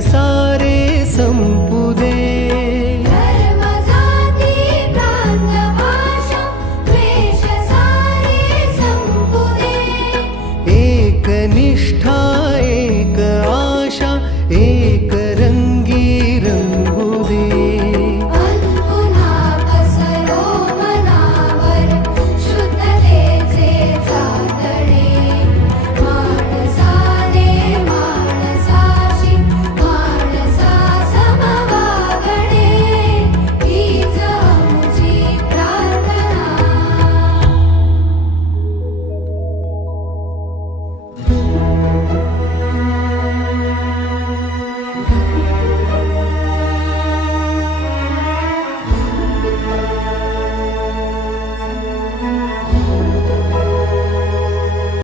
सारे संपू दे। धर्म जाती प्रांत भाषा द्वेष सारे संपू दे। एकनिष्ठा